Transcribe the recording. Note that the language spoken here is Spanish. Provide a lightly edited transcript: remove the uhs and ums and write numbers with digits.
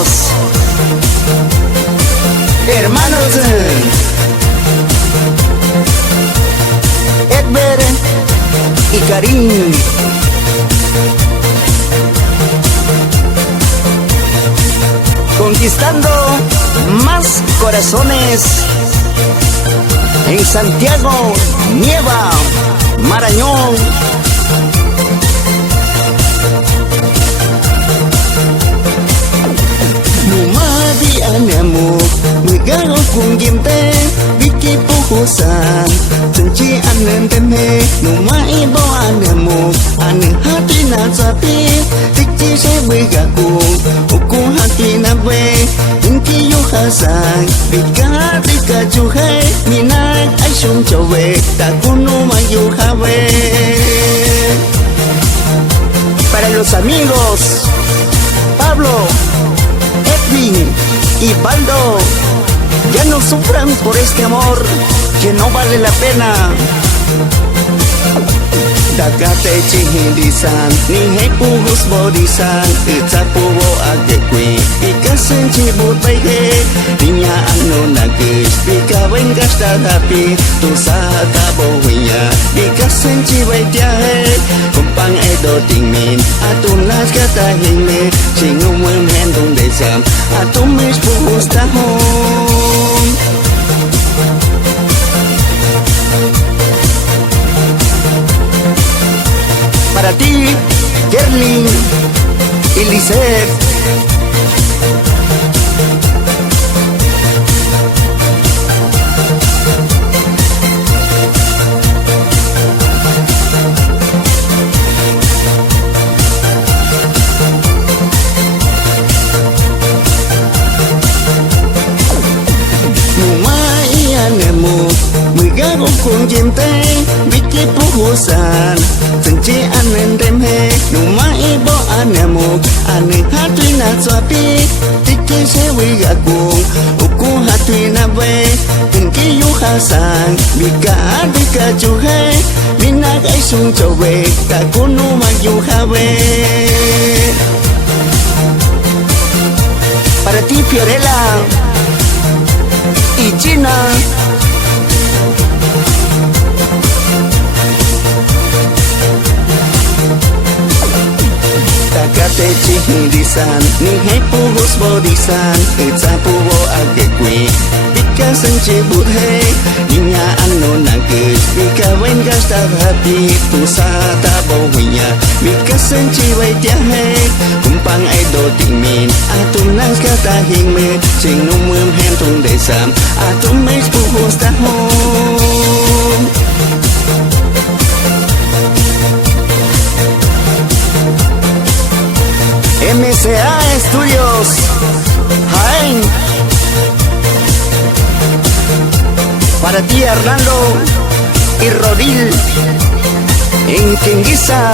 amigos, hermanos Edber y Karim. Conquistando más corazones en Santiago, Nieva, Marañón. Numadi anamu, migaro kung gimte, biki puhusan, senci anen temhe, numai bo anamu, ane hati na sapi, tikci se bigaku, uku hati na we, inki yu hasan, bika tika juhe, minak ay sung chowe, takunu mayu have. Para los amigos Pablo, Edwin y Baldo, ya no sufran por este amor que no vale la pena. Dakate chihindisan, ni hepuhus bodisan, itzapubo agekwi, ikasen cibut baike, niña anu nagis, bika vengas tadapi, tu sata bohinya, ikasen cibai tiahe, kumpang edo tingmin, atunas kata hingme, cingumum hendung desam, atumis puhus tahun. Para ti, Gerlin y Lisette. Numai anemu, migago kung jimte, biki puhusan, senci anen temhe, numai bo anemu, ane hatui na swapi, tiki sewi gakung, uku hatui na we, inki yu hasan, bika juhe, minak ay sung chowe, takunu mayu have. Para ti Fiorella y Gina, Takate chihindisan, ni hepuhus bodisan, itzapubo agekwi, bika sencibut he, niña anu nagis, bika vengas tadapi, tu sata bohinya, bika sencibai tiahe, kumpang edo tingmin, atunas kata hingme, cingumum hendung desam, atumis puhus tahun. MCA Studios Jaén. Para ti Hernando y Rodil en Quenguiza.